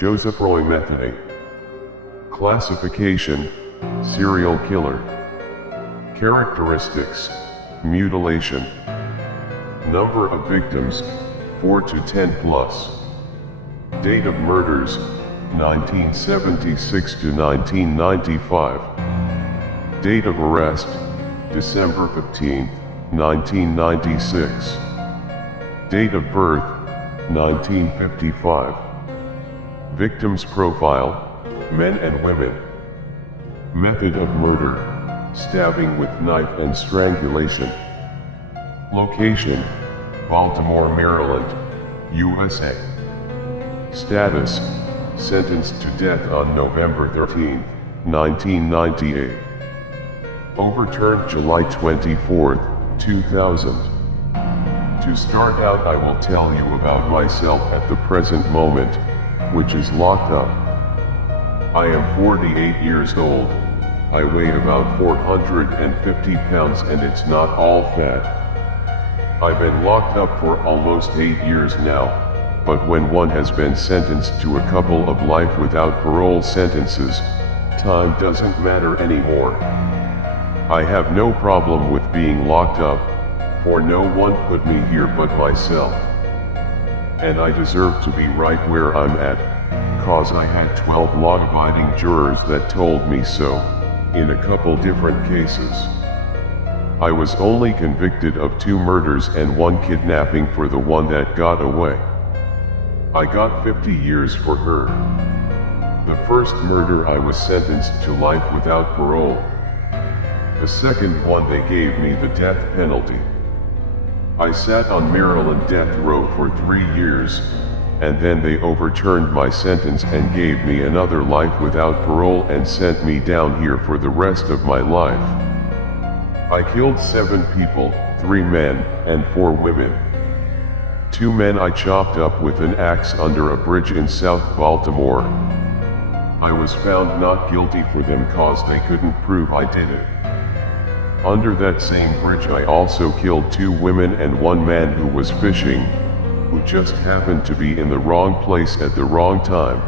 Joseph Roy Metheny. Classification: serial killer. Characteristics: mutilation. Number of victims: 4 to 10 plus. Date of murders: 1976 to 1995. Date of arrest: December 15, 1996. Date of birth: 1955. Victims profile: men and women. Method of murder: stabbing with knife and strangulation. Location: Baltimore, Maryland, USA. Status: sentenced to death on November 13, 1998. Overturned July 24, 2000. To start out, I will tell you about myself at the present moment, which is locked up. I am 48 years old. I weigh about 450 pounds and it's not all fat. I've been locked up for almost 8 years now, but when one has been sentenced to a couple of life without parole sentences, time doesn't matter anymore. I have no problem with being locked up, for no one put me here but myself. And I deserve to be right where I'm at, cause I had 12 law-abiding jurors that told me so, in a couple different cases. I was only convicted of 2 murders and 1 kidnapping for the one that got away. I got 50 years for her. The first murder I was sentenced to life without parole. The second one they gave me the death penalty. I sat on Maryland death row for 3 years, and then they overturned my sentence and gave me another life without parole and sent me down here for the rest of my life. I killed 7 people, 3 men, and 4 women. 2 men I chopped up with an axe under a bridge in South Baltimore. I was found not guilty for them cause they couldn't prove I did it. Under that same bridge I also killed 2 women and 1 man who was fishing, who just happened to be in the wrong place at the wrong time.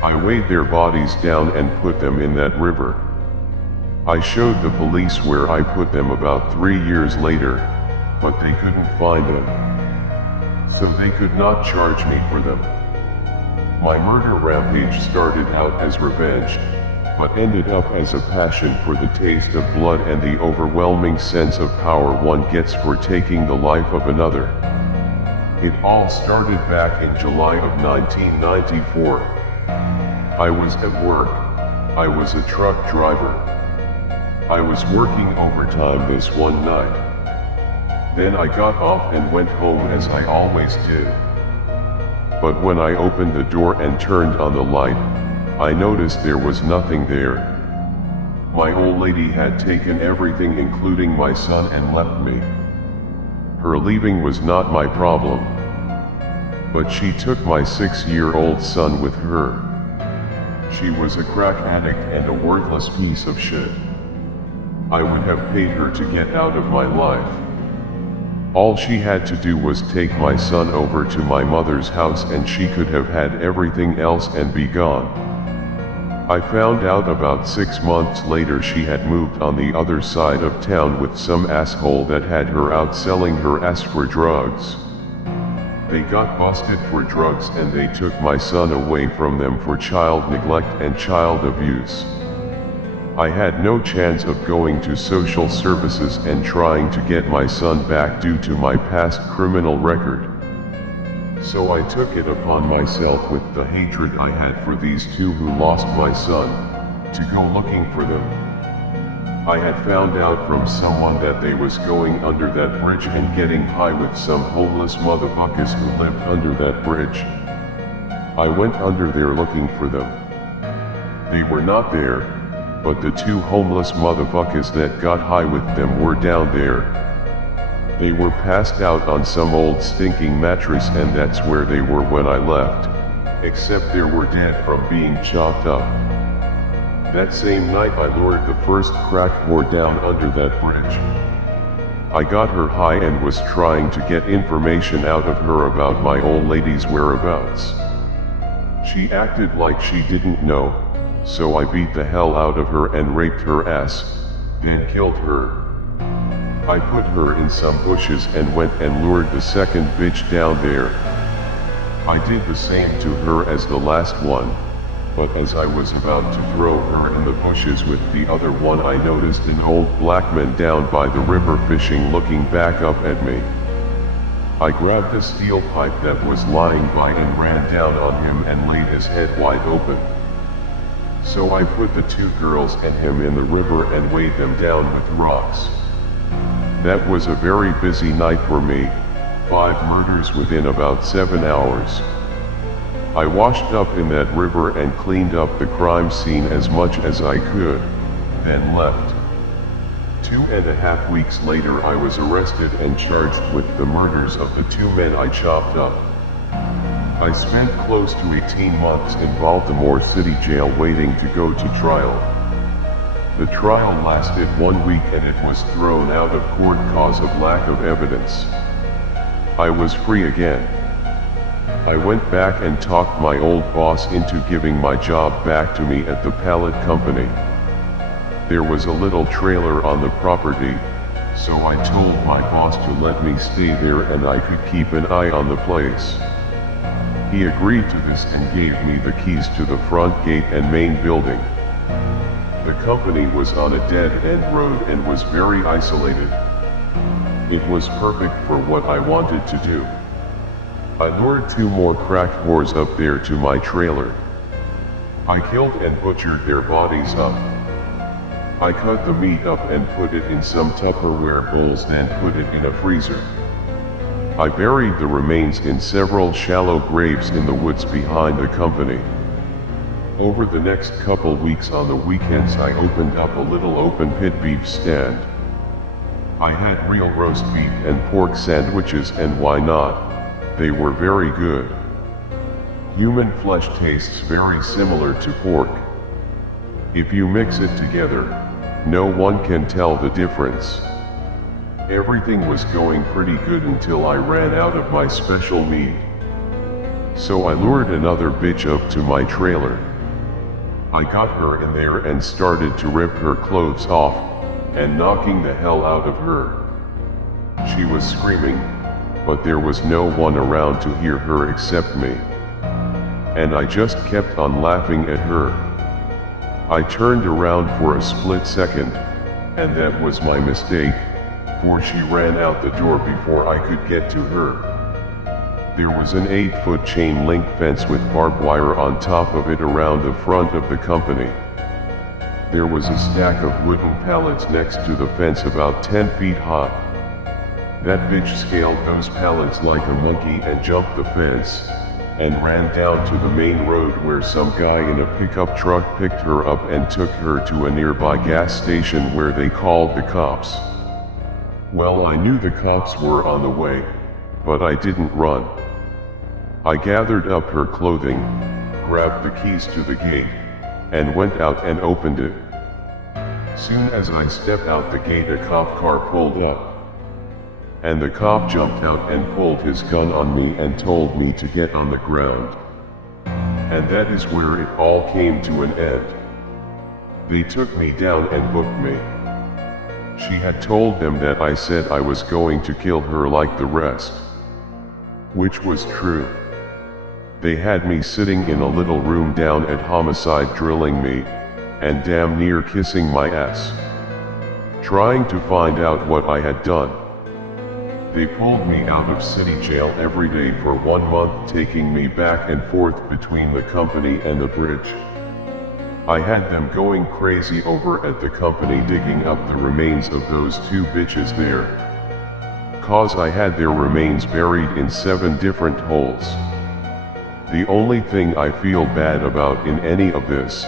I weighed their bodies down and put them in that river. I showed the police where I put them about 3 years later, but they couldn't find them. So they could not charge me for them. My murder rampage started out as revenge, but ended up as a passion for the taste of blood and the overwhelming sense of power one gets for taking the life of another. It all started back in July of 1994. I was at work. I was a truck driver. I was working overtime this one night. Then I got off and went home as I always do. But when I opened the door and turned on the light, I noticed there was nothing there. My old lady had taken everything including my son and left me. Her leaving was not my problem. But she took my 6-year-old son with her. She was a crack addict and a worthless piece of shit. I would have paid her to get out of my life. All she had to do was take my son over to my mother's house and she could have had everything else and be gone. I found out about 6 months later she had moved on the other side of town with some asshole that had her out selling her ass for drugs. They got busted for drugs and they took my son away from them for child neglect and child abuse. I had no chance of going to social services and trying to get my son back due to my past criminal record. So I took it upon myself, with the hatred I had for these 2 who lost my son, to go looking for them. I had found out from someone that they was going under that bridge and getting high with some homeless motherfuckers who lived under that bridge. I went under there looking for them. They were not there, but the 2 homeless motherfuckers that got high with them were down there. They were passed out on some old stinking mattress and that's where they were when I left, except they were dead from being chopped up. That same night I lured the first crack whore down under that bridge. I got her high and was trying to get information out of her about my old lady's whereabouts. She acted like she didn't know, so I beat the hell out of her and raped her ass, then killed her. I put her in some bushes and went and lured the second bitch down there. I did the same to her as the last one, but as I was about to throw her in the bushes with the other one, I noticed an old black man down by the river fishing looking back up at me. I grabbed a steel pipe that was lying by and ran down on him and laid his head wide open. So I put the two girls and him in the river and weighed them down with rocks. That was a very busy night for me, 5 murders within about 7 hours. I washed up in that river and cleaned up the crime scene as much as I could, then left. 2.5 weeks later I was arrested and charged with the murders of the 2 men I chopped up. I spent close to 18 months in Baltimore City Jail waiting to go to trial. The trial lasted 1 week and it was thrown out of court cause of lack of evidence. I was free again. I went back and talked my old boss into giving my job back to me at the pallet company. There was a little trailer on the property, so I told my boss to let me stay there and I could keep an eye on the place. He agreed to this and gave me the keys to the front gate and main building. The company was on a dead-end road and was very isolated. It was perfect for what I wanted to do. I lured 2 more crack whores up there to my trailer. I killed and butchered their bodies up. I cut the meat up and put it in some Tupperware bowls, then put it in a freezer. I buried the remains in several shallow graves in the woods behind the company. Over the next couple weeks on the weekends I opened up a little open pit beef stand. I had real roast beef and pork sandwiches, and why not? They were very good. Human flesh tastes very similar to pork. If you mix it together, no one can tell the difference. Everything was going pretty good until I ran out of my special meat. So I lured another bitch up to my trailer. I got her in there and started to rip her clothes off, and knocking the hell out of her. She was screaming, but there was no one around to hear her except me. And I just kept on laughing at her. I turned around for a split second, and that was my mistake, for she ran out the door before I could get to her. There was an 8-foot chain link fence with barbed wire on top of it around the front of the company. There was a stack of wooden pallets next to the fence about 10 feet high. That bitch scaled those pallets like a monkey and jumped the fence, and ran down to the main road where some guy in a pickup truck picked her up and took her to a nearby gas station where they called the cops. Well, I knew the cops were on the way, but I didn't run. I gathered up her clothing, grabbed the keys to the gate, and went out and opened it. Soon as I stepped out the gate, a cop car pulled up. And the cop jumped out and pulled his gun on me and told me to get on the ground. And that is where it all came to an end. They took me down and booked me. She had told them that I said I was going to kill her like the rest. Which was true. They had me sitting in a little room down at homicide, drilling me, and damn near kissing my ass, trying to find out what I had done. They pulled me out of city jail every day for 1 month, taking me back and forth between the company and the bridge. I had them going crazy over at the company digging up the remains of those 2 bitches there. Cause I had their remains buried in 7 different holes. The only thing I feel bad about in any of this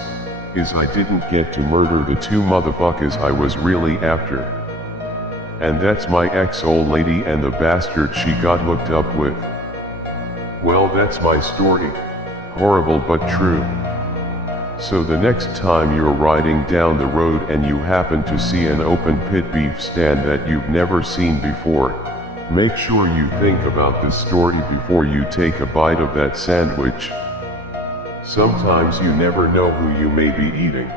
is I didn't get to murder the 2 motherfuckers I was really after. And that's my ex-old lady and the bastard she got hooked up with. Well, that's my story. Horrible but true. So the next time you're riding down the road and you happen to see an open pit beef stand that you've never seen before, make sure you think about this story before you take a bite of that sandwich. Sometimes you never know who you may be eating.